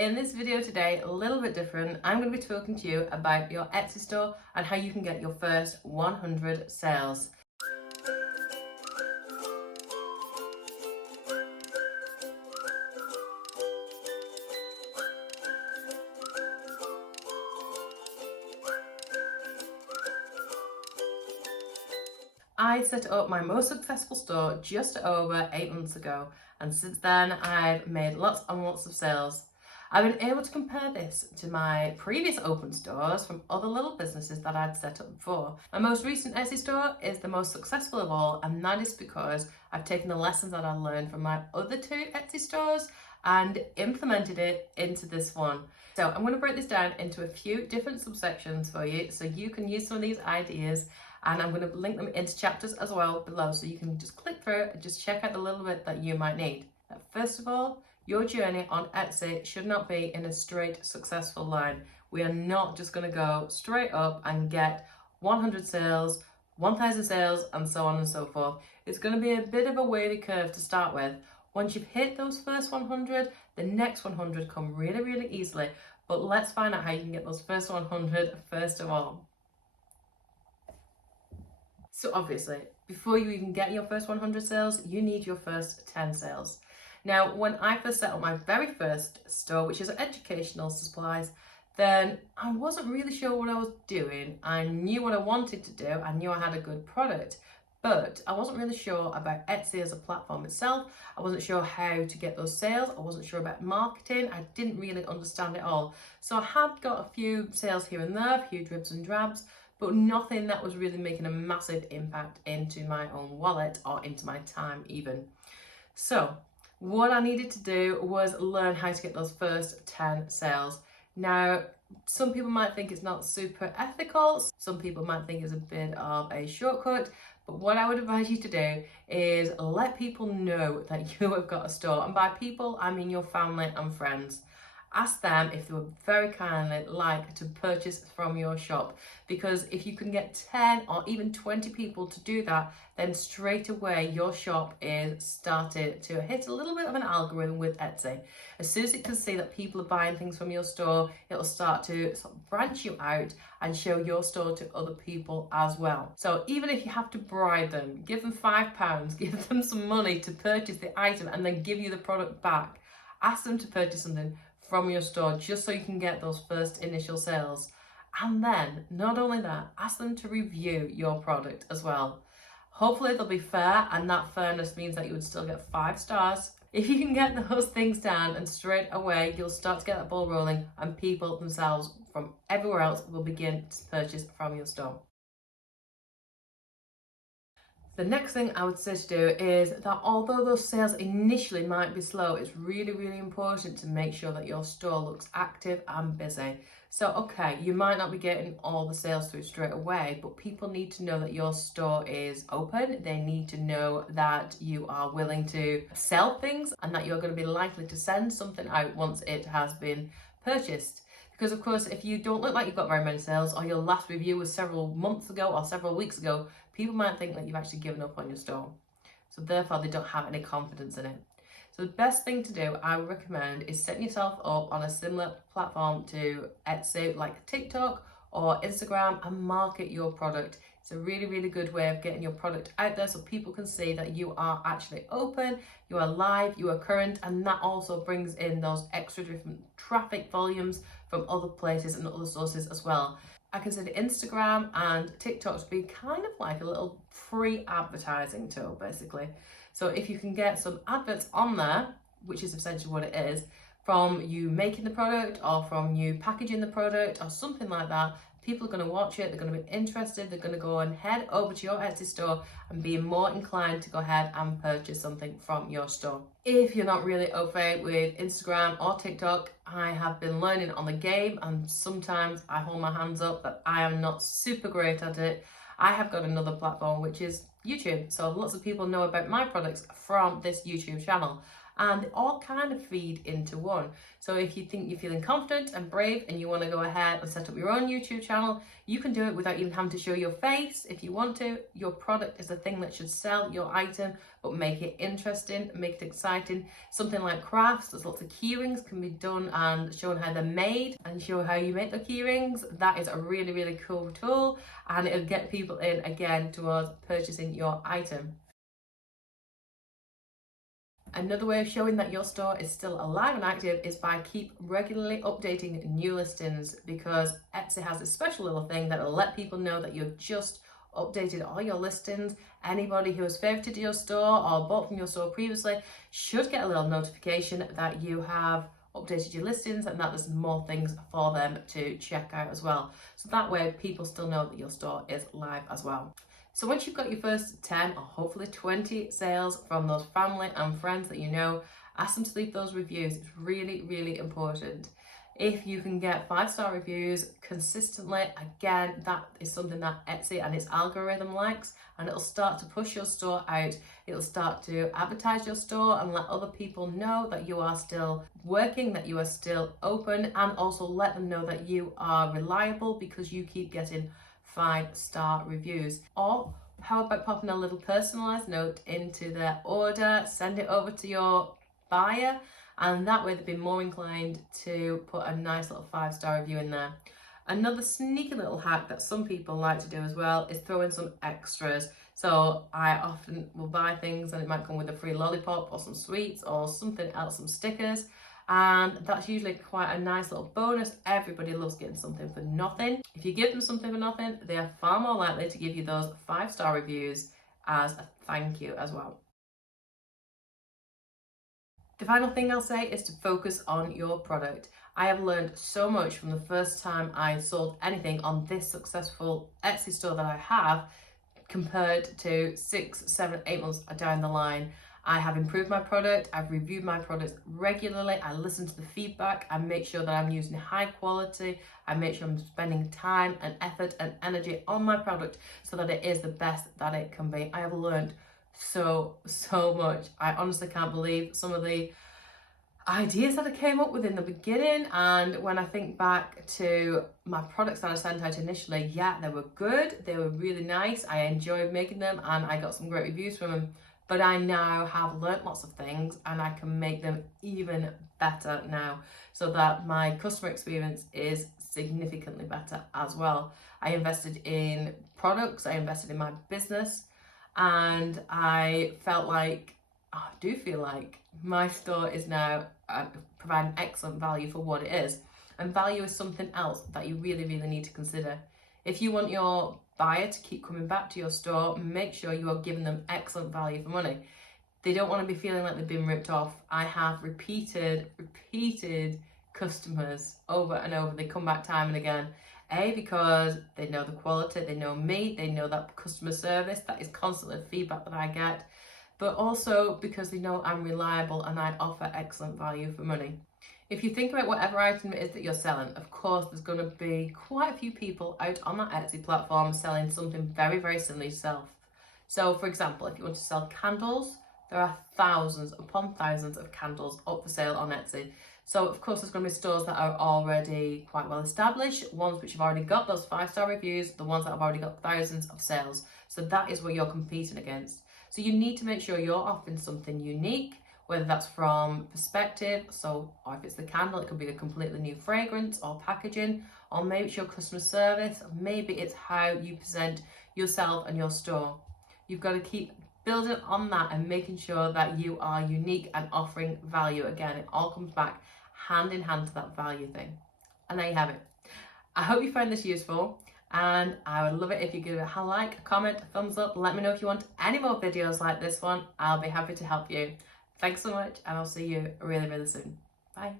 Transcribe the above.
In this video today, a little bit different, I'm going to be talking to you about your Etsy store and how you can get your first 100 sales. I set up my most successful store just over 8 months ago, and since then I've made lots and lots of sales. I've been able to compare this to my previous open stores from other little businesses that I'd set up before. My most recent Etsy store is the most successful of all, and that is because I've taken the lessons that I learned from my other two Etsy stores and implemented it into this one. So I'm going to break this down into a few different subsections for you so you can use some of these ideas, and I'm going to link them into chapters as well below so you can just click through and just check out the little bit that you might need. Now, first of all, your journey on Etsy should not be in a straight successful line. We are not just going to go straight up and get 100 sales, 1,000 sales, and so on and so forth. It's going to be a bit of a wavy curve to start with. Once you've hit those first 100, the next 100 come really, really easily. But let's find out how you can get those first 100 first of all. So obviously, before you even get your first 100 sales, you need your first 10 sales. Now, when I first set up my very first store, which is educational supplies, then I wasn't really sure what I was doing. I knew what I wanted to do. I knew I had a good product, but I wasn't really sure about Etsy as a platform itself. I wasn't sure how to get those sales. I wasn't sure about marketing. I didn't really understand it all. So I had got a few sales here and there, a few dribs and drabs, but nothing that was really making a massive impact into my own wallet or into my time even. So what I needed to do was learn how to get those first 10 sales. Now, some people might think it's not super ethical. Some people might think it's a bit of a shortcut. But what I would advise you to do is let people know that you have got a store. And by people, I mean your family and friends. Ask them if they would very kindly like to purchase from your shop, because if you can get 10 or even 20 people to do that, then straight away your shop is started to hit a little bit of an algorithm with Etsy. As soon as it can see that people are buying things from your store, it'll start to sort of branch you out and show your store to other people as well. So even if you have to bribe them, give them £5, give them some money to purchase the item and then give you the product back, ask them to purchase something from your store just so you can get those first initial sales. And then not only that, ask them to review your product as well. Hopefully they'll be fair, and that fairness means that you would still get 5 stars. If you can get those things down, and straight away you'll start to get that ball rolling, and people themselves from everywhere else will begin to purchase from your store. The next thing I would say to do is that although those sales initially might be slow, it's really, really important to make sure that your store looks active and busy. So, okay, you might not be getting all the sales through straight away, but people need to know that your store is open. They need to know that you are willing to sell things and that you're going to be likely to send something out once it has been purchased. Because of course, if you don't look like you've got very many sales, or your last review was several months ago or several weeks ago, people might think that you've actually given up on your store. So therefore, they don't have any confidence in it. So the best thing to do, I would recommend, is setting yourself up on a similar platform to Etsy, like TikTok or Instagram, and market your product. It's a really, really good way of getting your product out there so people can see that you are actually open, you are live, you are current, and that also brings in those extra different traffic volumes from other places and other sources as well. I consider Instagram and TikTok to be kind of like a little free advertising tool, basically. So if you can get some adverts on there, which is essentially what it is, from you making the product or from you packaging the product or something like that, people are going to watch it, they're going to be interested, they're going to go and head over to your Etsy store and be more inclined to go ahead and purchase something from your store. If you're not really au fait with Instagram or TikTok, I have been learning on the game, and sometimes I hold my hands up that I am not super great at it. I have got another platform, which is YouTube. So lots of people know about my products from this YouTube channel. and they all kind of feed into one. So if you think you're feeling confident and brave and you want to go ahead and set up your own YouTube channel, you can do it without even having to show your face if you want to. Your product is the thing that should sell your item, but make it interesting, make it exciting. Something like crafts, there's lots of key rings can be done and shown how they're made and show how you make the key rings. That is a really, really cool tool, and it'll get people in again towards purchasing your item. Another way of showing that your store is still alive and active is by keep regularly updating new listings, because Etsy has this special little thing that will let people know that you've just updated all your listings. Anybody who has favorited your store or bought from your store previously should get a little notification that you have updated your listings and that there's more things for them to check out as well. So that way people still know that your store is live as well. So once you've got your first 10 or hopefully 20 sales from those family and friends that you know, ask them to leave those reviews. It's really, really important. If you can get 5-star reviews consistently, again, that is something that Etsy and its algorithm likes, and it'll start to push your store out. It'll start to advertise your store and let other people know that you are still working, that you are still open, and also let them know that you are reliable because you keep getting 5-star reviews. Or how about popping a little personalized note into their order, send it over to your buyer, and that way they've been more inclined to put a nice little 5-star review in there. Another sneaky little hack that some people like to do as well is throw in some extras. So I often will buy things and it might come with a free lollipop or some sweets or something else, some stickers. And that's usually quite a nice little bonus. Everybody loves getting something for nothing. If you give them something for nothing, they are far more likely to give you those 5-star reviews as a thank you as well. The final thing I'll say is to focus on your product. I have learned so much from the first time I sold anything on this successful Etsy store that I have compared to 6, 7, 8 months down the line. I have improved my product, I've reviewed my products regularly, I listen to the feedback, I make sure that I'm using high quality, I make sure I'm spending time and effort and energy on my product so that it is the best that it can be. I have learned so much. I honestly can't believe some of the ideas that I came up with in the beginning, and when I think back to my products that I sent out initially, yeah, they were good, they were really nice, I enjoyed making them and I got some great reviews from them. But I now have learnt lots of things and I can make them even better now so that my customer experience is significantly better as well. I invested in products, I invested in my business, and I do feel like my store is now providing excellent value for what it is. And value is something else that you really, really need to consider. If you want your buyer to keep coming back to your store, make sure you are giving them excellent value for money. They don't want to be feeling like they've been ripped off. I have repeated customers over and over. They come back time and again. Because they know the quality, they know me, they know that customer service, that is constantly feedback that I get, but also because they know I'm reliable and I offer excellent value for money. If you think about whatever item it is that you're selling, of course, there's going to be quite a few people out on that Etsy platform selling something very, very similar to yourself. So, for example, if you want to sell candles, there are thousands upon thousands of candles up for sale on Etsy. So, of course, there's going to be stores that are already quite well established, ones which have already got those 5-star reviews, the ones that have already got thousands of sales. So that is what you're competing against. So you need to make sure you're offering something unique, whether that's from perspective, or if it's the candle, it could be a completely new fragrance or packaging, or maybe it's your customer service, or maybe it's how you present yourself and your store. You've got to keep building on that and making sure that you are unique and offering value. Again, it all comes back hand in hand to that value thing. And there you have it. I hope you found this useful, and I would love it if you give it a like, a comment, a thumbs up. Let me know if you want any more videos like this one. I'll be happy to help you. Thanks so much, and I'll see you really, really soon. Bye.